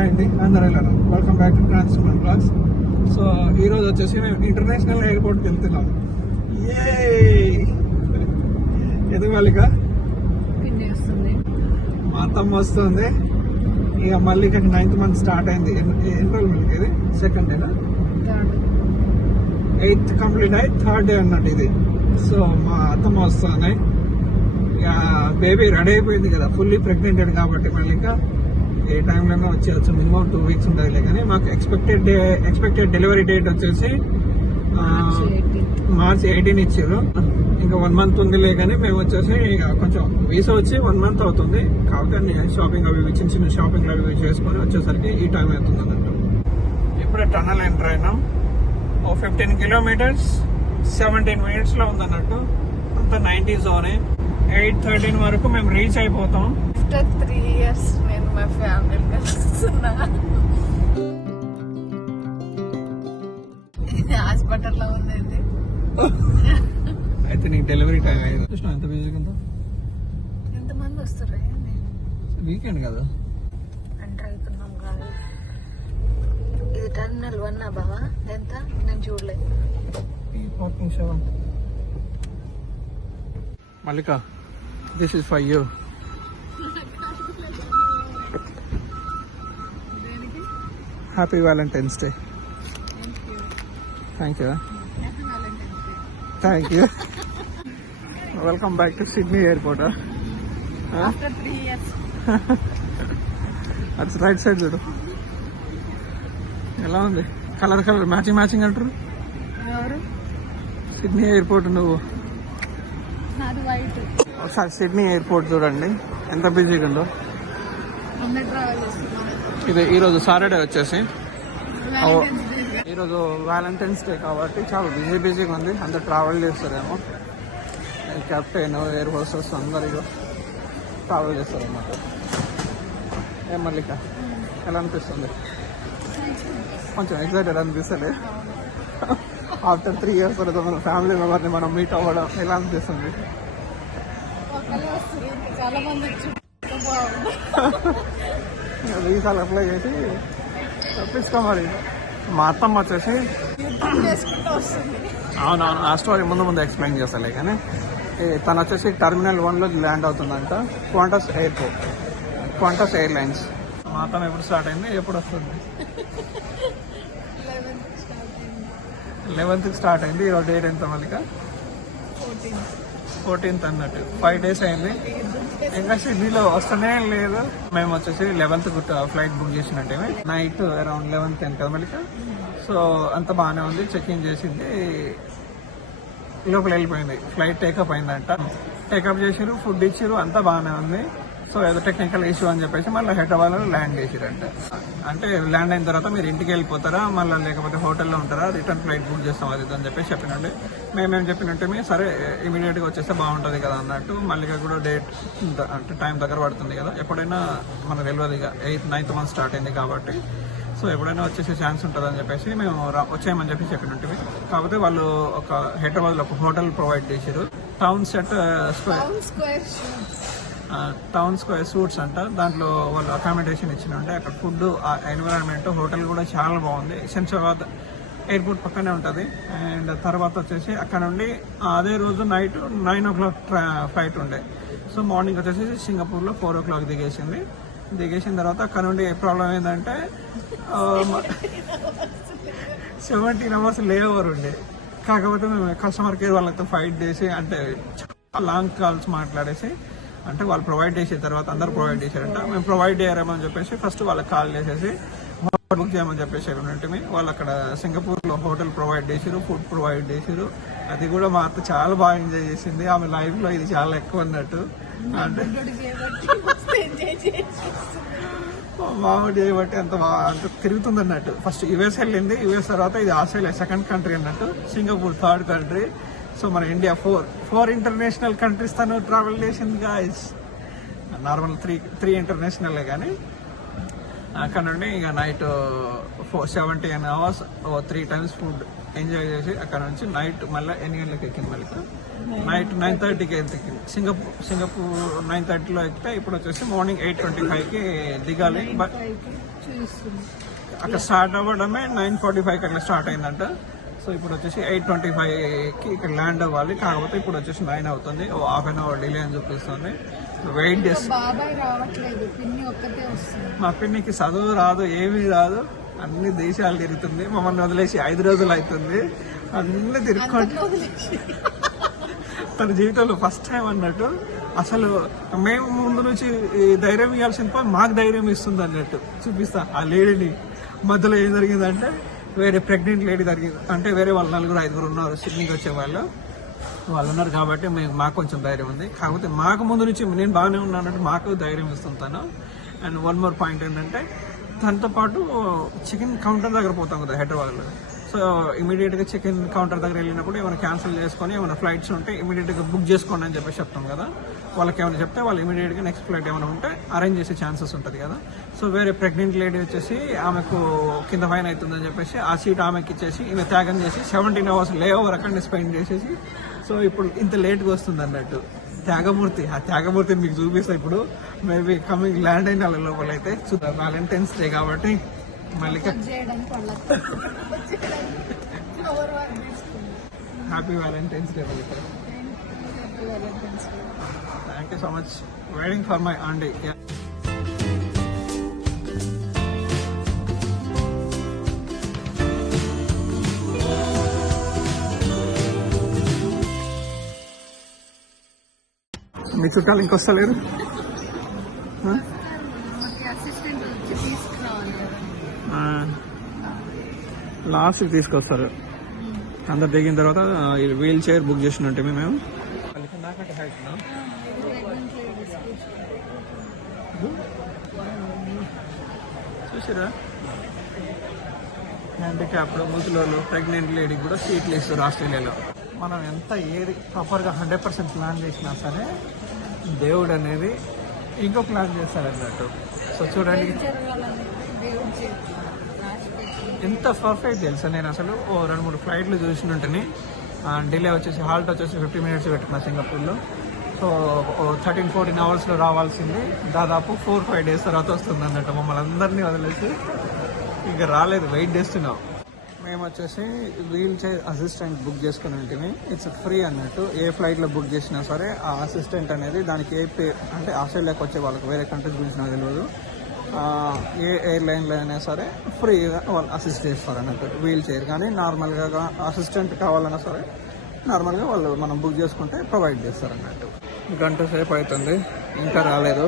Hi అండి, అందరూ వెళ్ళాను. Welcome back to transfer blogs. So ఈరోజు వచ్చేసి మేము ఇంటర్నేషనల్ ఎయిర్పోర్ట్కి వెళ్తున్నాం. ఎందుకు మల్లిక మా అత్తమ్మ వస్తుంది. ఇక మల్లికకి 9th మంత్ స్టార్ట్ అయింది. ఎన్రోల్మెంట్ ఇది సెకండ్ డేనా, 8th కంప్లీట్ అయ్యి 3rd డే అన్నట్టు ఇది. సో మా అత్తమ్మ వస్తుంది. ఇక బేబీ రెడీ అయిపోయింది కదా, ఫుల్లీ ప్రెగ్నెంటెడ్ కాబట్టి మల్లిక ఏ టైంలోనే వచ్చేయచ్చు. మినిమం 2 weeks ఉంటుంది. కానీ మాకు ఎక్స్పెక్టెడ్ డెలివరీ డేట్ వచ్చేసి March 18 ఇచ్చారు. ఇంకా 1 month ఉందిలే. కానీ మేము వచ్చేసి కొంచెం వీసా వచ్చి 1 month అవుతుంది. కాబట్టి షాపింగ్ అవి చిన్న చిన్న షాపింగ్ అవి చేసుకొని వచ్చేసరికి ఈ టైం అవుతుంది అన్నట్టు. ఇప్పుడే టన్నల్ ఎంటర్ అయినాం. 15 kilometers 17 minutes లో ఉంది అన్నట్టు. అంతా 90 zone. 8:13 వరకు మేము రీచ్ అయిపోతాం. ఆఫ్టర్ 3 years నేను మా ఫ్యామిలీ కలుస్తున్నా. హాస్పిటల్లో ఉంది అయితే నీకు డెలివరీ టైం అయింది. ఎంత బిజీగా ఉందో. ఎంతమంది వస్తారు? వీకెండ్ కదా, ఎంటర్ అవుతున్నాం కాదు. ఇది టర్మినల్ 1 బావా? ఎంత నేను చూడలేదు. ఈ parking show. Mallika, this is for you. Happy Valentine's day. Thank you. Thank you. Welcome back to Sydney airport. After 3 years. అట్స్ right side చూడు ఎలా ఉంది. కలర్ మ్యాచింగ్ అంటారు. ఎవరు? Sydney airport. నువ్వు నాది వైట్. ఒకసారి సిడ్నీ ఎయిర్పోర్ట్ చూడండి ఎంత బిజీగా ఉందో. అందరు ట్రావెల్ చేస్తున్నాం. ఇది ఈరోజు సాటర్డే వచ్చేసి. ఈరోజు వ్యాలంటైన్స్ డే కాబట్టి చాలా బిజీగా ఉంది. అందరు ట్రావెల్ చేస్తారేమో. కెప్టెన్, ఎయిర్ హోస్టెస్ అందరు ట్రావెల్ చేస్తారు అన్నమాట. ఏం మల్లిక, ఎలా అనిపిస్తుంది? కొంచెం ఎక్సైటెడ్ అనిపిస్తుంది. ఆఫ్టర్ 3 years తర్వాత మన ఫ్యామిలీ మెంబర్ని మనం మీట్ అవ్వడం ఎలా అనిపిస్తుంది? చాలా మంది వీసాలు అప్లై చేసి తప్పించుకో. మరి మా అత్తమ్మ వచ్చేసి అవునవును, ఆ స్టోరీ ముందు ఎక్స్ప్లెయిన్ చేస్తాలే. కానీ తను వచ్చేసి టర్మినల్ 1లో ల్యాండ్ అవుతుందంట. Quant's airlines. మా అత్తమ్మ ఎప్పుడు స్టార్ట్ అయింది, ఎప్పుడు వస్తుంది? 11th స్టార్ట్ అయింది. ఈరోజు డేట్ ఎంత మల్లిక? 14th అన్నట్టు. 5 days అయింది. ఇంకా సిడ్నీలో వస్తూనే లేదు. మేము వచ్చేసి 11th ఫ్లైట్ బుక్ చేసినట్టే. నైట్ అరౌండ్ 11:10 కదా మల్లిక. సో అంత బాగానే ఉంది. చెక్ఇన్ చేసింది, లోపల వెళ్ళిపోయింది. ఫ్లైట్ టేకప్ అయిందంట. టేకప్ చేసారు, ఫుడ్ ఇచ్చారు, అంతా బాగానే ఉంది. సో ఏదో టెక్నికల్ ఇష్యూ అని చెప్పేసి మళ్ళీ హైదరాబాద్లో ల్యాండ్ చేసిరంట. అంటే ల్యాండ్ అయిన తర్వాత మీరు ఇంటికి వెళ్ళిపోతారా, మళ్ళీ లేకపోతే హోటల్లో ఉంటారా, రిటర్న్ ఫ్లైట్ బుక్ చేస్తాం అది అని చెప్పేసి చెప్పినండి. మేమేం చెప్పినట్టే సరే ఇమీడియట్గా వచ్చేస్తే బాగుంటుంది కదా అన్నట్టు. మళ్ళీ కూడా డేట్ అంటే టైం దగ్గర పడుతుంది కదా, ఎప్పుడైనా మనకు తెలియదు. ఇక 9th మంత్ స్టార్ట్ అయింది కాబట్టి సో ఎప్పుడైనా వచ్చేసే ఛాన్స్ ఉంటుందని చెప్పేసి మేము వచ్చాయమని చెప్పి చెప్పినట్టు. కాకపోతే వాళ్ళు ఒక హైదరాబాద్లో ఒక హోటల్ ప్రొవైడ్ చేశారు. టౌన్ స్క్వేర్ సూట్స్ అంట. దాంట్లో వాళ్ళు అకామిడేషన్ ఇచ్చినంటే అక్కడ ఫుడ్, ఎన్విరాన్మెంట్, హోటల్ కూడా చాలా బాగుంది. శంషాబాద్ ఎయిర్పోర్ట్ పక్కనే ఉంటుంది. అండ్ తర్వాత వచ్చేసి అక్కడ నుండి అదే రోజు నైట్ 9 o'clock ఫ్లైట్ ఉండే. సో మార్నింగ్ వచ్చేసి సింగపూర్లో 4 o'clock దిగేసిన తర్వాత అక్కడ నుండి ఏ ప్రాబ్లం ఏంటంటే 17 hours లేఓవర్ ఉండే. కాకపోతే మేము కస్టమర్ కేర్ వాళ్ళతో ఫైట్ చేసి అంటే చాలా లాంగ్ కాల్స్ మాట్లాడేసి, అంటే వాళ్ళు ప్రొవైడ్ చేసిన తర్వాత అందరు ప్రొవైడ్ చేశారంట. మేము ప్రొవైడ్ చేయరామని చెప్పేసి ఫస్ట్ వాళ్ళకి కాల్ చేసేసి హోటల్ బుక్ చేయమని చెప్పేసి ఉన్నట్టు వాళ్ళు అక్కడ సింగపూర్లో హోటల్ ప్రొవైడ్ చేసారు, ఫుడ్ ప్రొవైడ్ చేసారు. అది కూడా మా అత్త చాలా బాగా ఎంజాయ్ చేసింది. ఆమె లైఫ్లో ఇది చాలా ఎక్కువ అన్నట్టు. అంటే మామూలు చేయబట్టి అంత తిరుగుతుంది అన్నట్టు. ఫస్ట్ యుఎస్ వెళ్ళింది, యుఎస్ తర్వాత ఇది ఆస్ట్రేలియా 2nd కంట్రీ అన్నట్టు, సింగపూర్ 3rd కంట్రీ. సో మన ఇండియా 4 ఇంటర్నేషనల్ కంట్రీస్ తను ట్రావెల్ చేసింది గాయస్. నార్మల్ 3 ఇంటర్నేషనలే. కానీ అక్కడ నుండి ఇక night 17 hours 3 times food enjoy చేసి అక్కడ నుంచి నైట్ మళ్ళీ 8 గంటలకు ఎక్కింది. మళ్ళీ నైట్ 9:30కి ఎక్కింది. సింగపూర్ 9:30లో ఎక్కితే ఇప్పుడు వచ్చేసి మార్నింగ్ 8:25కి దిగాలి. బట్ అక్కడ స్టార్ట్ అవ్వడమే 9:45కి అట్లా స్టార్ట్ అయిందంట. సో ఇప్పుడు వచ్చేసి 8:25కి ఇక్కడ ల్యాండ్ అవ్వాలి. కాకపోతే ఇప్పుడు వచ్చేసి 9 అవుతుంది. హాఫ్ అన్ అవర్ డిలే అని చూపిస్తుంది. వెయిట్ చేస్తుంది. మా పిన్నికి చదువు రాదు, ఏమీ రాదు, అన్ని దేశాలు తిరుగుతుంది. మమ్మల్ని వదిలేసి 5 రోజులు అవుతుంది. అన్ని తిరుగుకోండి. తన జీవితంలో ఫస్ట్ టైం అన్నట్టు. అసలు మేము ముందు నుంచి ధైర్యం ఇవ్వాల్సిన పని మాకు ధైర్యం ఇస్తుంది అన్నట్టు చూపిస్తా. ఆ లేడీని మధ్యలో ఏం జరిగిందంటే వేరే ప్రెగ్నెంట్ లేడీ జరిగింది. అంటే వేరే వాళ్ళు 4-5 ఉన్నారు సిడ్నీకి వచ్చే వాళ్ళు ఉన్నారు కాబట్టి మాకు కొంచెం ధైర్యం ఉంది. కాకపోతే మాకు ముందు నుంచి నేను బాగానే ఉన్నానంటే మాకు ధైర్యం ఇస్తుంటాను. అండ్ వన్ మోర్ పాయింట్ ఏంటంటే దాంతో పాటు చికెన్ కౌంటర్ దగ్గర పోతాం కదా హైదరాబాద్లో. సో ఇమీడియట్గా చికెన్ కౌంటర్ దగ్గర వెళ్ళినప్పుడు ఏమైనా క్యాన్సిల్ చేసుకొని ఏమైనా ఫ్లైట్స్ ఉంటే ఇమీడియట్గా బుక్ చేసుకోండి అని చెప్పేసి చెప్తాం కదా. వాళ్ళకి ఏమైనా చెప్తే వాళ్ళు ఇమీడియట్గా నెక్స్ట్ ఫ్లైట్ ఏమైనా ఉంటే అరేంజ్ చేసే ఛాన్సెస్ ఉంటుంది కదా. సో వేరే ప్రెగ్నెంట్ లేడీ వచ్చేసి ఆమెకు కింద ఫైన్ అవుతుందని చెప్పేసి ఆ సీట్ ఆమెకి ఇచ్చేసి ఈమె త్యాగం చేసి 17 hours లే ఓవర్ అక్కడ స్పెండ్ చేసేసి సో ఇప్పుడు ఇంత లేట్గా వస్తుంది అన్నట్టు. త్యాగమూర్తి, ఆ త్యాగమూర్తిని మీకు చూపిస్తా ఇప్పుడు. మేబీ కమింగ్ ల్యాండ్ అయిన వాళ్ళ లోపల అయితే చూద్దాం. వ్యాలంటైన్స్ డే కాబట్టి మళ్ళీ హ్యాపీ వ్యాలంటైన్స్ డే మళ్ళీ. Thank you so much. Waiting for my aunty. మీ చుట్టాలు ఇంకొస్తలేరు? లాస్ట్కి తీసుకొస్తారు. అందరు దిగిన తర్వాత వీల్ చైర్ బుక్ చేసినట్టే మేము. చూసారా హ్యాండిక్యాప్డ్ ముసలోళ్ళు ప్రెగ్నెంట్ లేడీకి కూడా సీట్లు ఇస్తారు ఆస్ట్రేలియాలో. మనం ఎంత ఏది ప్రాపర్గా 100% ప్లాన్ చేసినా సరే దేవుడు అనేది ఇంకో ప్లాన్ చేస్తాడు అన్నట్టు. సో చూడండి ఎంత పర్ఫెక్ట్ తెలుసా. నేను అసలు 2-3 ఫ్లైట్లు చూసినట్టుని డిలే వచ్చేసి హాల్ట్ వచ్చేసి 50 minutes పెట్టుకున్నా సింగపూర్లో. సో 13-14 hours రావాల్సింది దాదాపు 4-5 days తర్వాత వస్తుంది అన్నట్టు. మమ్మల్ని అందరినీ వదిలేసి ఇంకా రాలేదు, వెయిట్ చేస్తున్నాం. మేము వచ్చేసి వీల్ చైర్ అసిస్టెంట్ బుక్ చేసుకుని ఉంటుంది. ఇట్స్ ఫ్రీ అన్నట్టు. ఏ ఫ్లైట్లో బుక్ చేసినా సరే ఆ అసిస్టెంట్ అనేది దానికి ఏ పే అంటే ఆస్ట్రేలియాకి వచ్చే వాళ్ళకి వేరే కంట్రీస్ గురించి నాకు తెలియదు. ఏ ఎయిర్లైన్లో అయినా సరే ఫ్రీగా వాళ్ళు అసిస్ట్ చేస్తారు అన్నట్టు. వీల్ చైర్ కానీ నార్మల్గా అసిస్టెంట్ కావాలన్నా సరే నార్మల్గా వాళ్ళు మనం బుక్ చేసుకుంటే ప్రొవైడ్ చేస్తారు అన్నట్టు. గంట సేపు అవుతుంది ఇంకా రాలేదు.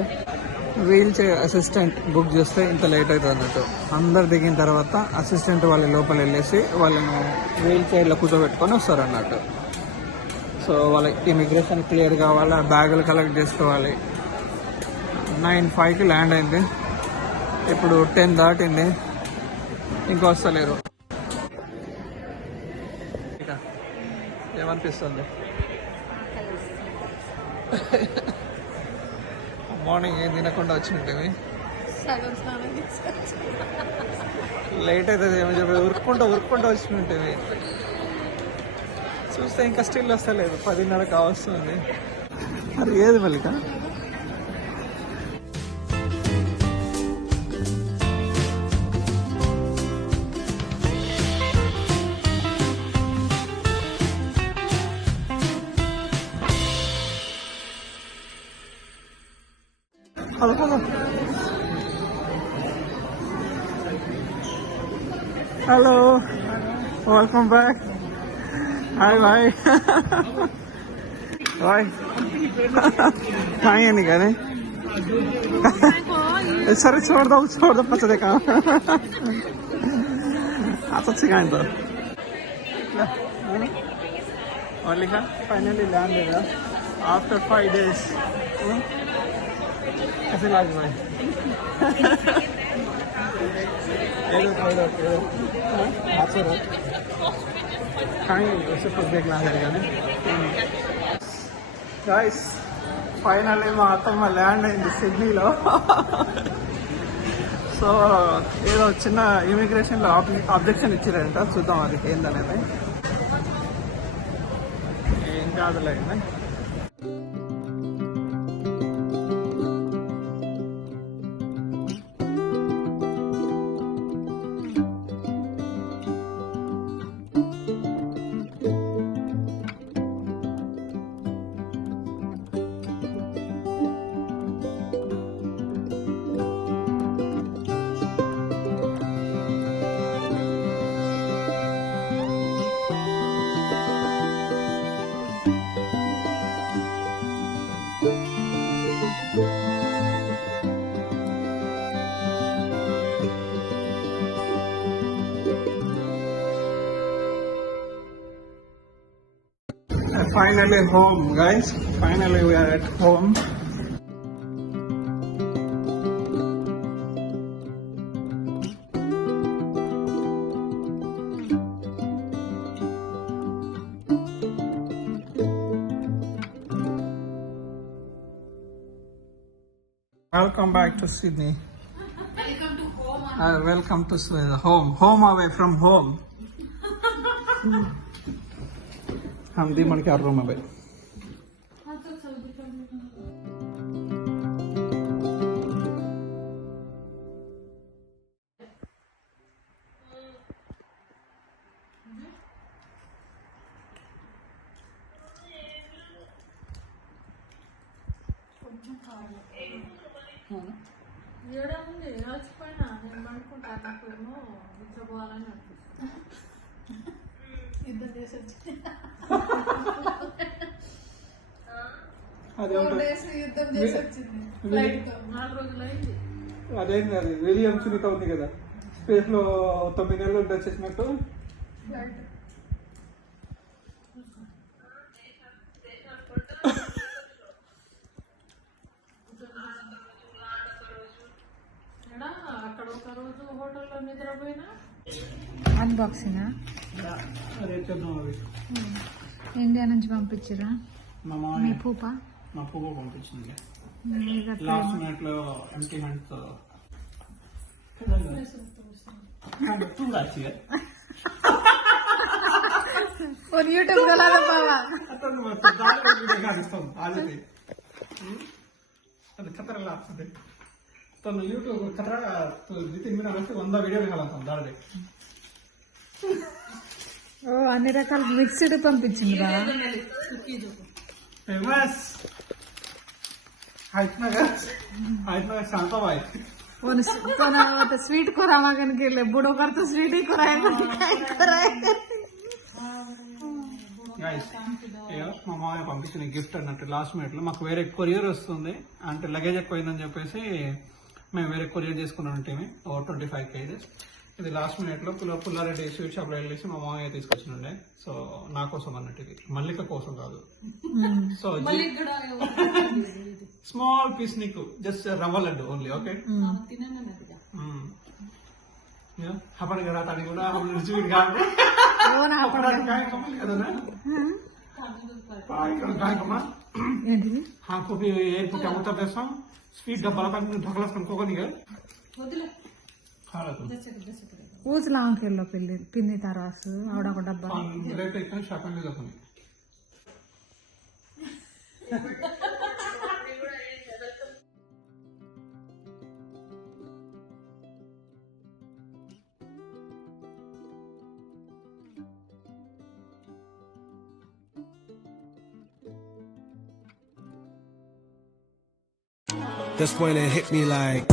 వీల్ చైర్ అసిస్టెంట్ బుక్ చేస్తే ఇంత లేట్ అవుతుంది అన్నట్టు. అందరు దిగిన తర్వాత అసిస్టెంట్ వాళ్ళ లోపల వెళ్ళేసి వాళ్ళను వీల్ చైర్లో కూర్చోబెట్టుకొని వస్తారు అన్నట్టు. సో వాళ్ళకి ఇమిగ్రేషన్ క్లియర్ కావాలి, బ్యాగులు కలెక్ట్ చేసుకోవాలి. 9:05కి ల్యాండ్ అయింది. ఇప్పుడు 10 దాటింది, ఇంకా వస్తలేరు. ఏమనిపిస్తుంది? మార్నింగ్ ఏం తినకుండా వచ్చినట్టు లేట్ అవుతుంది ఏమో చెప్పి ఉరుక్కుంటూ వచ్చినట్టు చూస్తే ఇంకా స్టిల్ వస్తలేదు. 10:30 కావస్తుంది. అది ఏది మల్లిక? Hello, welcome back. Hi, bye. Bye. खाएंगे नहीं करे. सर छोड़ दो बच्चा देखा. अच्छा सिखाएं तो. और लिखा फाइनली लैंड देगा आफ्टर 5 days. कैसे लगा भाई? గైస్ ఫైనల్లీ మా అత్తమ్మ ల్యాండ్ అయింది సిడ్నీలో. సో ఏదో చిన్న ఇమిగ్రేషన్లో అబ్జెక్షన్ ఇచ్చారంట. చూద్దాం అది ఏందనేది. ఏం కాదులే. Finally home, guys. Finally we are at home. Welcome back to Sydney. Welcome to home. Welcome to home. Home away from home. हम दी मन के रूम में ఏడాది రాసిపోయినా నేను అనుకుంటా నాకేమో నిద్రపోవాలని అనిపిస్తుంది. ఇద్దరు చేసి వచ్చి యుద్ధం చేసి వచ్చింది. 4 రోజులు అయింది. అదేం కాదు, విలియం సునీత ఉంది కదా, స్పేస్ లో 9 నెలలు వచ్చేసినట్టు. అక్కడ ఒక రోజు హోటల్లో నిద్రపోయినా. అన్బాక్సింగ్ అదే చేద్దాం. అది ఇండియా నుంచి పంపించిరా మా మీ మామయ్య పూప మా పువ్వు పంపించింది. లాస్ట్ మినిట్ లో ఎంటీ హ్యాండ్స్ తో యూట్యూబ్ గలాదా బావా అది खतरा लागते तो यूट्यूब खतरा तो 2-3 मिनट वैसे 100 वीडियो निकालता हूँ दाढ़ ఓ అన్ని రకాల మిక్స్డ్ పంపించింది బా. फेमस हाइटनगर शांता भाई स्वीट को रामागन के लिए बूढ़ो कर तो स्वीट ही कराएगा గైస్ మా మామయ్య పంపించిన గిఫ్ట్ అన్నట్టు లాస్ట్ మినిట్ లో మాకు వేరే కొరియర్ వస్తుంది అంటే లగేజ్ ఎక్కువైందని చెప్పేసి మేము వేరే కొరియర్ చేసుకున్నాం అంటే 25 kgs. ఇది లాస్ట్ మినిట్ లో పుల్లారెడ్డి స్వీట్ షాప్ లో వెళ్ళేసి మా మామయ్య తీసుకొచ్చినుండే. సో నా కోసం అన్నట్టు ఇది మల్లిక కోసం కాదు. సో స్మాల్ పీస్ నీకు జస్ట్ రవ్వ లడ్డు ఓన్లీ. ఓకే హపడి కదా తడి కూడా స్వీట్ కాదు. हाँ कॉफी एयरपोर्ट अवतर देसा स्वीट डब्बा का ढकला को नहीं खा रहा तुम ఊచలాంకెళ్ళో పిన్ని తరాసు ఆవిడ ఒక డబ్బా రేట్ ఎక్కువ షాపింగ్ చేసుకుని That's when it hit me like